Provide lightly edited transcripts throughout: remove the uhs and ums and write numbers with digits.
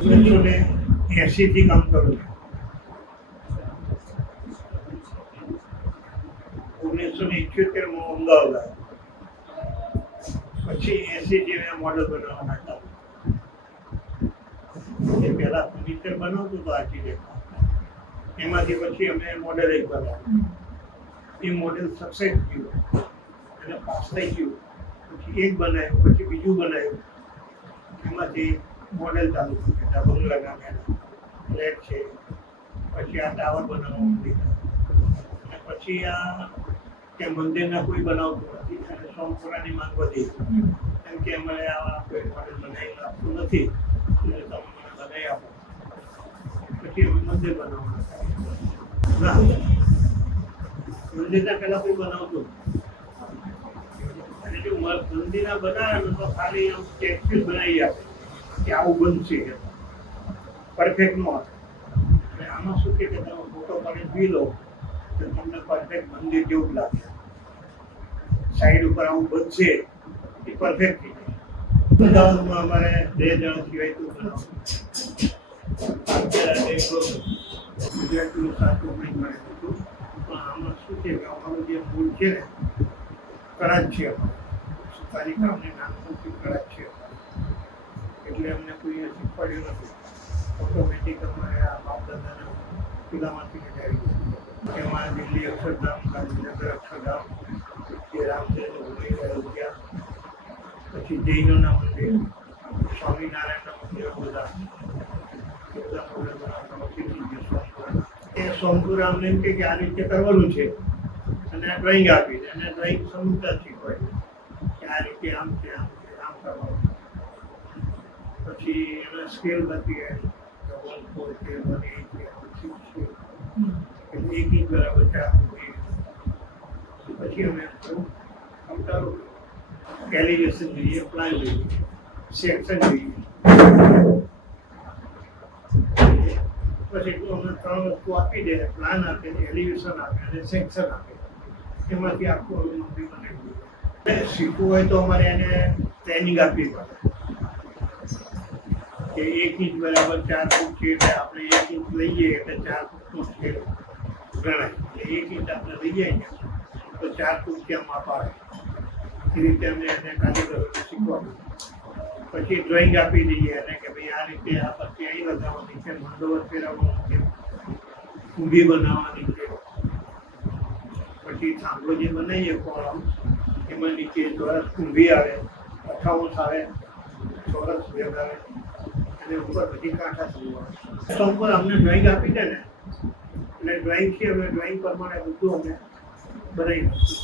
1980 થી કામ કરું છું. 1978 માં અમદાવાદ આવ્યો. પછી 80 થી મેં મોડલ બનાવવાના હતા. એ પહેલા ફર્નિચર બનાવતું તો આર્કિટેક્ટ, એમાંથી પછી અમે મોડેલ એક બનાવ્યું. એ મોડેલ સક્સેસ થયું અને પાસ થઈ ગયું. પછી એક બનાવ્યું, પછી બીજું બનાવ્યું. એમાંથી મોડેલ ચાલુ થયું. બંગલા ગામ્યાના ફ્લેટ છે, પછી આ ટાવર બનાવવા માંડી, પછી આ કે મંદિરના કોઈ બનાવતું નથી અને સોમપુરાની માંગ વધી, કેમ કે અમારે આવા કોઈ મોડેલ બનાવી આપતું નથી, એટલે તમે મને બનાવી આપો. પછી અમે મંદિર બનાવવાના. મંદિરના પહેલા કોઈ બનાવતું અને જો મંદિરના બનાવે તો ખાલી આમ ટેક્સચર બનાવી આપે કે આવું બનશે, પરફેક્ટ નો આપે. અને આમાં શું કે તમે ફોટો પાડી જોઈ લો તો તમને પરફેક્ટ મંદિર જેવું લાગે. સાઈડ ઉપર આવું બનશે એ પરફેક્ટ થઈ જાય. અમદાવાદમાં અમારે 2 જણ સિવાય તો બનાવું ગુજરાતીનું સાચું નહીં મળે હતું. પણ આમાં શું છે કે અમારું જે મૂળ છે ને કળા જ છે. સુતારી કામની નાનપણથી કળા જ છે, એટલે અમને કોઈએ શીખવાડ્યું નથી. ઓટોમેટિક અમારે આ બાપ દાદાના પેલામાંથી જ આવી ગયું. એમાં દિલ્હી અક્ષરધામ, ગાંધીનગર અક્ષરધામ, જે રામદેવ ગયા, પછી જૈનોના મંદિર, સ્વામિનારાયણના મંદિરો બધા એ સોમપુરા અમને એમ કે આ રીતે કરવાનું છે અને ડ્રોઈંગ આપી દે અને ડ્રોઈંગ સમજતા શીખવાય કે આ રીતે આમ છે, આમ છે, આમ કરવાનું. પછી એના સ્કેલ બધી આવી, 1/4 છે, 1/8 છે, 6 છે, એટલે 1 ઇંચ બરાબર 4 પછી અમે સમજાવું એલિવેશન જોઈએ, પ્લાન જોઈએ, સેક્શન જોઈએ. પછી અમને 3 વસ્તુ આપી દે, પ્લાન આપે, એલિવેશન આપે અને સેક્શન આપે. એમાંથી આખું અમે મંદિર બનાવી દઈએ. શીખવું હોય તો અમારે એને ટ્રેનિંગ આપવી પડે કે 1 ઇંચ બરાબર 4 ફૂટ છે, એટલે આપણે 1 ઇંચ લઈએ એટલે 4 ફૂટનું સ્કેલ ગણાય. એટલે 1 ઇંચ આપણે લઈ જાય ને તો 4 ફૂટ ત્યાં માપ આવે. એ રીતે અમે એને કારીગરોને શીખવાનું. પછી ડ્રોઈંગ આપી દઈએ અને કે ભાઈ આ રીતે આ પટ્ટી અહીં લગાવવાની છે, બંદોબસ્ત ફેરવવાનો છે, ઊભી બનાવવાની છે. પછી થાંભલો જે બનાવીએ કોલમ, એમાં નીચે ચોરસ ઊભી આવે, 58 આવે, ચોરસ વેગ આવે અને ઉપર પછી કાંઠા શરૂ. ઉપર અમને ડ્રોઈંગ આપી દે ને એટલે ડ્રોઈંગ છે, અમે ડ્રોઈંગ પ્રમાણે બધું અમે બનાવી નાખીએ.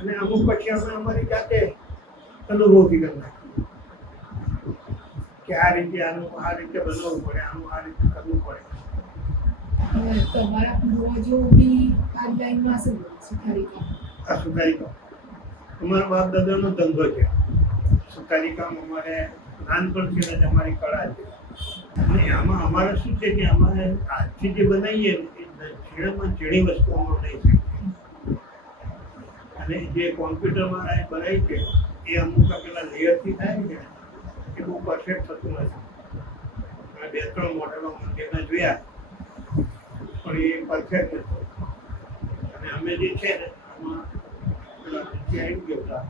અને અમુક પછી આપણે અમારી જાતે અનુભવથી કરી નાખીએ કે આ રીતે આનું આ રીતે બનાવવું પડે, આનું આ રીતે કરવું પડે. તમારા પૂર્વજો બી આ લાઈનમાં હશે ને, સુતારી કામ? આ સુતારી કામ અમારા બાપ દાદાનો ધંધો છે. સુતારી કામ અમારે નાનપણથી જ અમારી કળા છે. અને આમાં અમારે શું છે કે અમારે આજથી જે બનાવીએ એ ઝીણામાં ઝીણી વસ્તુ અમે બનાવી શકીએ. અને જે કોમ્પ્યુટરમાં બનાવી છે એ અમુક પેલા લેયરથી થાય છે એ બહુ પરફેક્ટ થતું નથી. મેં 2-3 મોડેલો મંદિરના જોયા પણ એ પરફેક્ટ નથી. અને અમે જે છે ને આમાં પેલા નીચે આવી ગયો હતા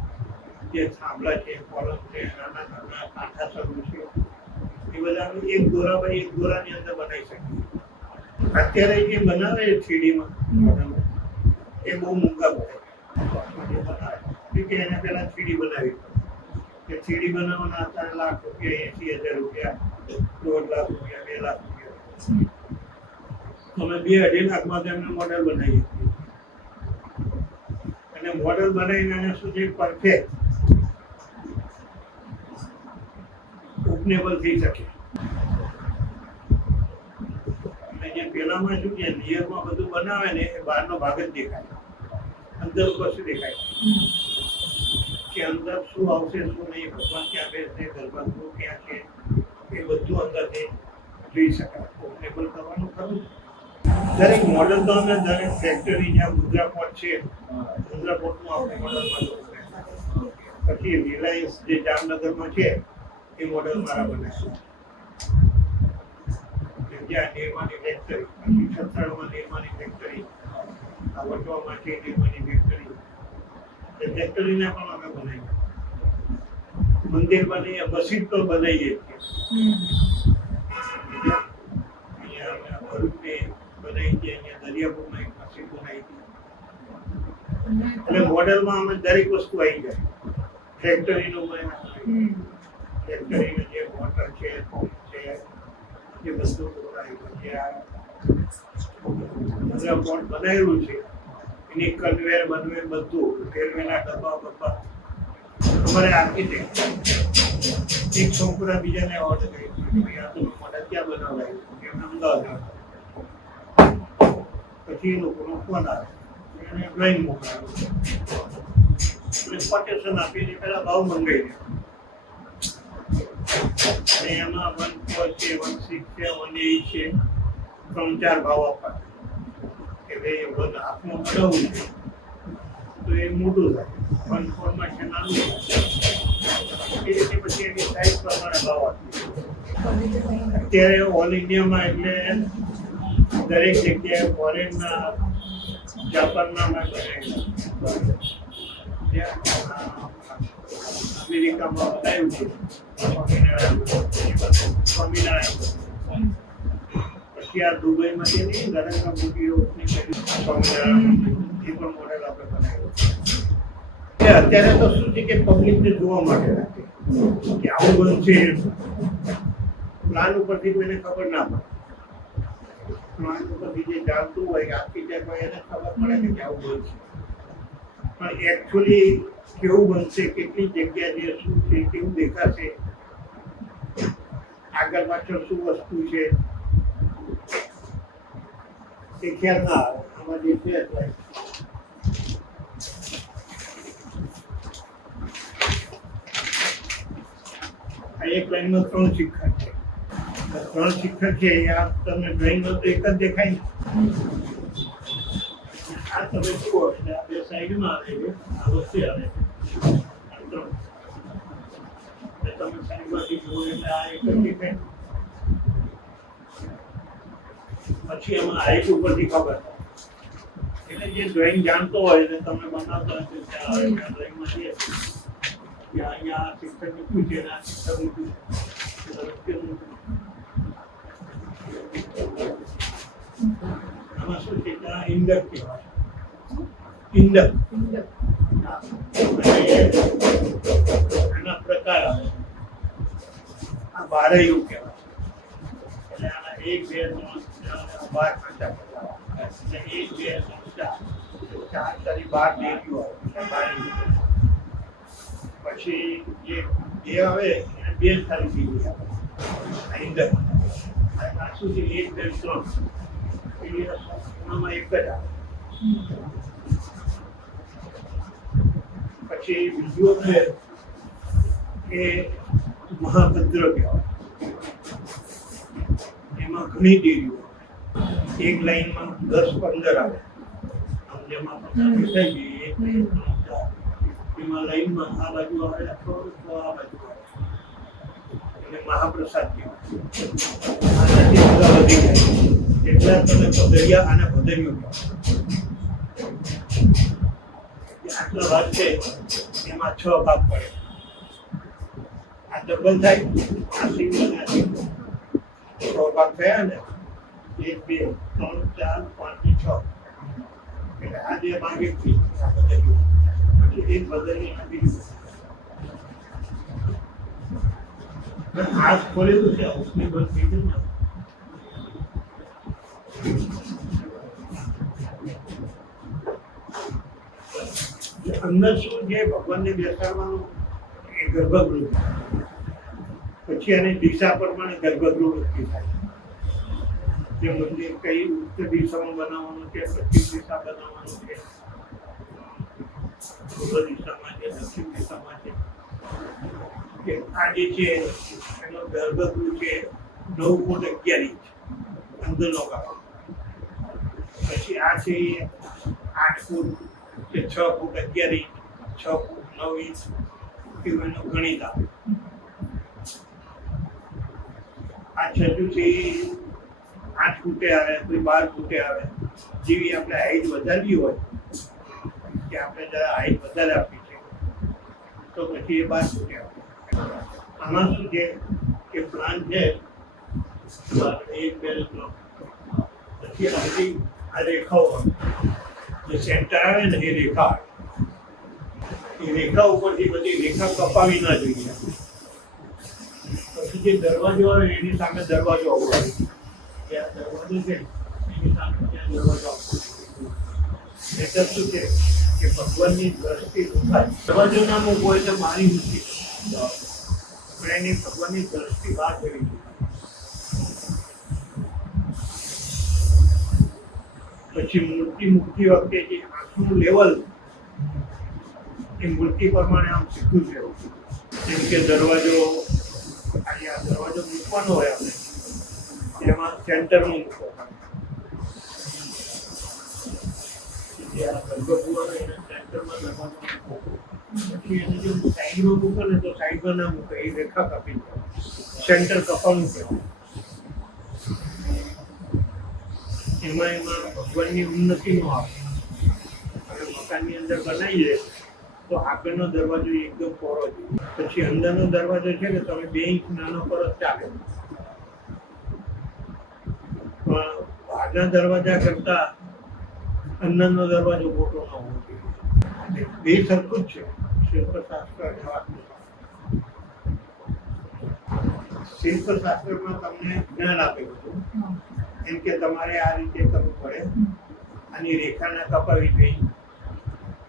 જે થાંભલા છે, કોલમ છે, નાના નાના કાંઠા શરૂ છે, એ બધા અમે એક દોરા બાય એક દોરાની અંદર બનાવી શકીએ. અત્યારે જે બનાવે 3Dમાં મોડેલો એ બહુ મોંઘા પડે. એને પેલા 3D બનાવી કે 3D બનાવવાના હતા ₹1,00,000, 80,000, ₹1.5 લાખ, ₹2 લાખ. અમે 2-2.5 લાખમાં તેમને મોડેલ બનાવીએ અને મોડેલ બનાવીને એને શું છે પરફેક્ટ ઓપનેબલ થઈ શકે. અને જે પેલામાં શું છે લેયરમાં બધું બનાવે ને એ બહારનો ભાગ જ દેખાય, અંદર કશું દેખાય કે અંદર શું આવશે શું નહીં, ભગવાન ક્યાં બેસશે, ગર્ભગૃહ ક્યાં છે, એ બધું અંદરથી જોઈ શકાય. ઓપનેબલ કરવાનું ખરું. દરેક મોડલ તો અમે દરેક ફેક્ટરી જ્યાં મુદ્રાપોર્ટ છે, મુદ્રાપોર્ટનું આપણે મોડલમાં જોવું. પછી રિલાયન્સ જે જામનગરમાં છે એ મોડલ મારા બને છે. જ્યાં નિર્માની ફેક્ટરી, પછી છત્રાળમાં નિર્માની ફેક્ટરી, આ વટવામાં છે નિર્માની ફેક્ટરી, એ ફેક્ટરીના પણ અમે બનાવીએ. મંદિર બની મસ્જિદ તો બનાવીએ છીએ. અહીંયા અમે ભરૂચની બનાવી છે, અહીંયા દરિયાપુરમાં એક મસ્જિદ બનાવી હતી. એટલે મોડેલમાં અમે દરેક વસ્તુ આવી જાય. ફેક્ટરીનું ફેક્ટરીનું જે મોટર છે એ બધું પોર્ટ બનાવેલું છે, એની કન્વેર બનવેર બધું, રેલવેના ડબ્બા બબ્બા. અમારે આર્કિટેક્ટ એક છોકરા બીજાને ઓર્ડર કરી આ તો મોડેલ ક્યાં બનાવડાયું, એમને અમદાવાદ. પછી એ લોકોનો ફોન આવે, એને ડ્રોઈંગ મોકલાવ્યું, એટલે કોટેશન આપીને પહેલા ભાવ મંગાવી દે. અને એમાં 1.4 છે, 1.6 છે, 1.8 છે, 3-4 ભાવ આપવા કે ભાઈ હાથમાં બનાવવું છે તો એ મોટું થાય, 1.4 માં છે નાનું થાય. એ રીતે પછી એની સાઈઝ પ્રમાણે ભાવ આપીએ. અત્યારે ઓલ ઇન્ડિયામાં એટલે દરેક જગ્યાએ ફોરેનના, જાપાનના અમેરિકામાં બનાવ્યું છે સ્વામિનારાયણ. પછી આ દુબઈમાં જે નહીં નરેન્દ્ર મોદીએ ઓપનિંગ કર્યું સ્વામિનારાયણ, એ પણ મોડેલ આપણે બનાવ્યું. અત્યારે તો શું છે કે પબ્લિકને જોવા માટે રાખે કે આવું બનશે. પ્લાન ઉપરથી કોઈને ખબર ના પડે. પ્લાન ઉપરથી જે જાણતું હોય આર્કિટેક્ટ હોય એને ખબર પડે કે આવું બનશે, પણ એકચ્યુઅલી કેવું બનશે, કેટલી જગ્યા છે, શું છે, કેવું દેખાશે, આગળ પાછળ શું વસ્તુ છે એ ખ્યાલ ના આવે. આમાં જે છે આ એક લાઈનમાં 3 શિખર છે. 3 શિખર છે આ તમને ડ્રોઈંગમાં તો એક જ દેખાય ને. આ તમે જુઓ એટલે આ બે સાઈડમાં આવે છે, આ વચ્ચે આવે છે, આ 3. તમે સાઈડમાંથી જુઓ એટલે આ એક જ દેખાય. પછી એમાં હાઈટ ઉપરથી ખબર એટલે જે ડ્રોઈંગ જાણતો હોય ને તમને બનાવતો હોય ડ્રોઈંગમાં છે કે અહીંયા આ શિખર મૂક્યું છે ને આ શિખર મૂક્યું છે. આમાં શું છે કે આ ઇન્ડક કહેવાય. ઇન્ડક એના પ્રકાર આવે. આ બારૈયું કહેવાય. એટલે આના 1 2 3 4 5 એટલે 1 2 3 4 તારી 12 દેરીઓ આવે. પછી જે 2 આવે એને 2 તારી દેરી આવે. ઇન્ડક આ શું છે 1 2 3 એમાં એક જ આવે. પછી બીજું છે એ મહાભદ્ર કહેવાય. એમાં ઘણી દેરીઓ એક લાઈનમાં 10-15 આવે. જેમાં થઈ ગઈ 1 2 3 4 એમાં લાઈનમાં આ બાજુ આવે તો આ બાજુ આવે એટલે મહાપ્રસાદ કહેવાય. આનાથી બધા વધી જાય એટલે તમે ભદરિયા અને ભદરિયું કહેવાય. આટલા ભાગ છે એમાં 6 ભાગ પડે. આ ડબલ થાય, આ સિંગલ, આ સિંગલ 6 ભાગ થયા ને 1 2 3 4 5 6 એટલે આ 2 ભાગ એક થી આ ભદરિયું પછી એક ભદરિયું બીજું. આ ખોલેલું છે ઉપની બસ બીજું ને અંદર શું છે ભગવાનને બેસાડવાનું એ ગર્ભગૃહ. પછી આની દિશા પ્રમાણે ગર્ભગૃહ નક્કી થાય. જે મંદિર કઈ ઉત્તર દિશામાં બનાવવાનું છે, પશ્ચિમ દિશા બનાવવાનું છે, પૂર્વ દિશામાં છે, દક્ષિણ દિશામાં છે. આ જે છે એનો ગર્ભગૃહ છે 9 ફૂટ 11 ઇંચ અંદરનો ગાળો. પછી આ છે 8 ફૂટ કે 6 ફૂટ 11 ઇંચ, 6 ફૂટ 9 ઇંચ એવું એનું ગણિત આવે. આ છઠ્ઠું છે 5 ફૂટે આવે, કોઈ 12 ફૂટે આવે. જેવી આપણે હાઈટ વધારવી હોય કે આપણે જરા હાઈટ વધારે આપી છે તો પછી એ 12 ફૂટે આવે. આમાં શું છે કે પ્લાન છે 1 2 3 પછી આની આ રેખાઓ જે સેન્ટર આવે ને એ રેખા એ રેખા ઉપરથી બધી રેખા કપાવી ના જોઈએ. પછી જે દરવાજો આવે એની સામે દરવાજો આવવો જોઈએ. જે આ દરવાજો છે એની સામે ત્યાં દરવાજો આવવો જોઈએ. એટલે શું છે કે ભગવાનની દ્રષ્ટિ થાય. દરવાજો ના મૂકવો હોય તો મારી મૂકી પણ એની ભગવાનની દ્રષ્ટિ બહાર જવી જોઈએ. પછી મૂર્તિ મૂકતી વખતે જે આંખનું લેવલ એ મૂર્તિ પ્રમાણે આમ સીધું છે. જેમ કે દરવાજો અહીંયા દરવાજો મૂકવાનો હોય આપણે એમાં સેન્ટરમાં મૂકવો. જે આ ગર્ભગૃહ હોય એના સેન્ટરમાં દરવાજો મૂકવો. પછી એને જો સાઈડમાં મૂકો ને તો સાઈડમાં ના મૂકે, એ રેખા કાપી દો. સેન્ટર કપાવવું કહેવાય. એમાં ભગવાનની ઉન્નતિ નો આવે. હવે મકાનની અંદર બનાવીએ તો આગળનો દરવાજો એકદમ પહોળો જોઈએ. પછી અંદરનો દરવાજો છે ને તમે 2 ઇંચ નાનો કરો ચાલે, પણ બહારના દરવાજા કરતા અંદરનો દરવાજો મોટો ન હોવો જોઈએ. બે સરખું જ છે. શિલ્પશાસ્ત્ર અને વાસ્તુશાસ્ત્ર. શિલ્પશાસ્ત્રમાં તમને જ્ઞાન આપેલું હતું એમ કે તમારે આ રીતે કરવું પડે. આની રેખા ના કપાવી જોઈએ.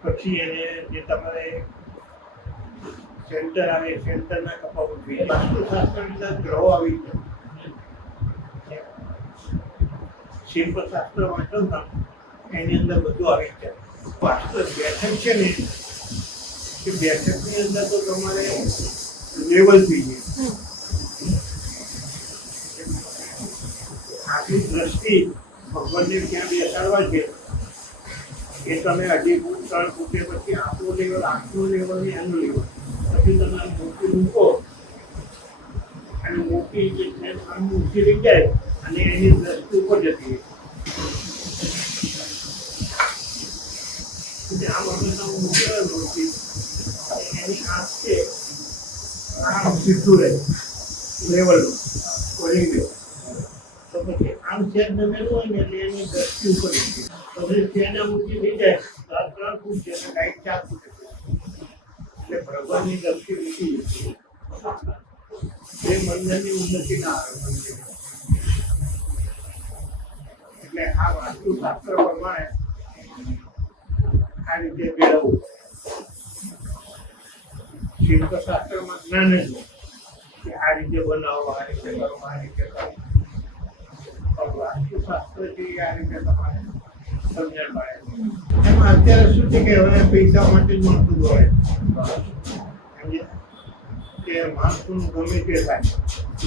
પછી એને જે તમારે સેન્ટર આવે સેન્ટર ના કપાવવું જોઈએ. વાસ્તુશાસ્ત્રની અંદર ગ્રહો આવી જાય. શિલ્પશાસ્ત્ર વાંચો ને એની અંદર બધું આવી જાય. વાસ્તુ બેઠક છે ને કે બેઠકની અંદર તો તમારે લેવલ જોઈએ. આખી દ્રષ્ટિ ભગવાનને ક્યાં બેસાડવા છે એ તમે 2.5 ફૂટ 3 ફૂટે પછી આપણું લેવલ આટલું લેવલ ને એનું લેવલ પછી તમે મૂર્તિ મૂકો અને મૂર્તિ જે છે આમ ઊંચી લઈ જાય અને એની દ્રષ્ટિ ઉપર જતી રહે. આમ આપણે તમે મૂકેલા મૂર્તિ એની આંખ છે આમ સીધું રહે લેવલનું કોલિંગ લેવલ. તો પછી આમ ચેર નમેલું હોય ને એટલે એની દ્રષ્ટિ ઉપર જતી. પછી ચેરના ઊંચી થઈ જાય તો આ 3 ફૂટ છે અને લાઈટ 4 ફૂટ એટલે ભગવાનની દ્રષ્ટિ ઊંચી જતી. એ મંદિરની ઉન્નતિ ના આવે મંદિર. એટલે આ વાસ્તુશાસ્ત્ર પ્રમાણે આ રીતે મેળવવું. શિલ્પશાસ્ત્રમાં જ્ઞાન જ કે આ રીતે બનાવો, આ રીતે કરો, આ રીતે કરો. વાસ્તુશાસ્ત્ર જે આ રીતે તમારે સમજણ પડે. એમાં અત્યારે શું છે કે હવે પૈસા માટે જ મળતું હોય કે માણસોનું ગમે તે થાય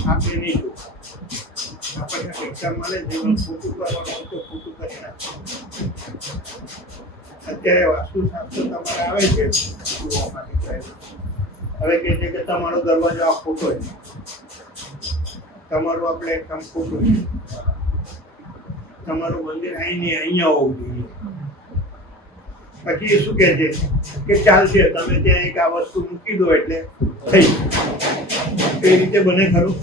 આપણે નહીં જોવું. આપણને પૈસા મળે જીવન ખોટું કરવાનું તો ખોટું કરી નાખે. અત્યારે વાસ્તુશાસ્ત્ર તમારે આવે છે જોવા માટે. હવે કહે છે કે તમારો દરવાજો આ ખોટો છે, તમારું આપણે કામ ખોટું છે, તમારું મંદિર અહીંયા હોવું જોઈએ. પછી એ શું કહે છે કે ચાલશે તમે ત્યાં એક આ વસ્તુ મૂકી દો એટલે થઈ. એ રીતે બને ખરું?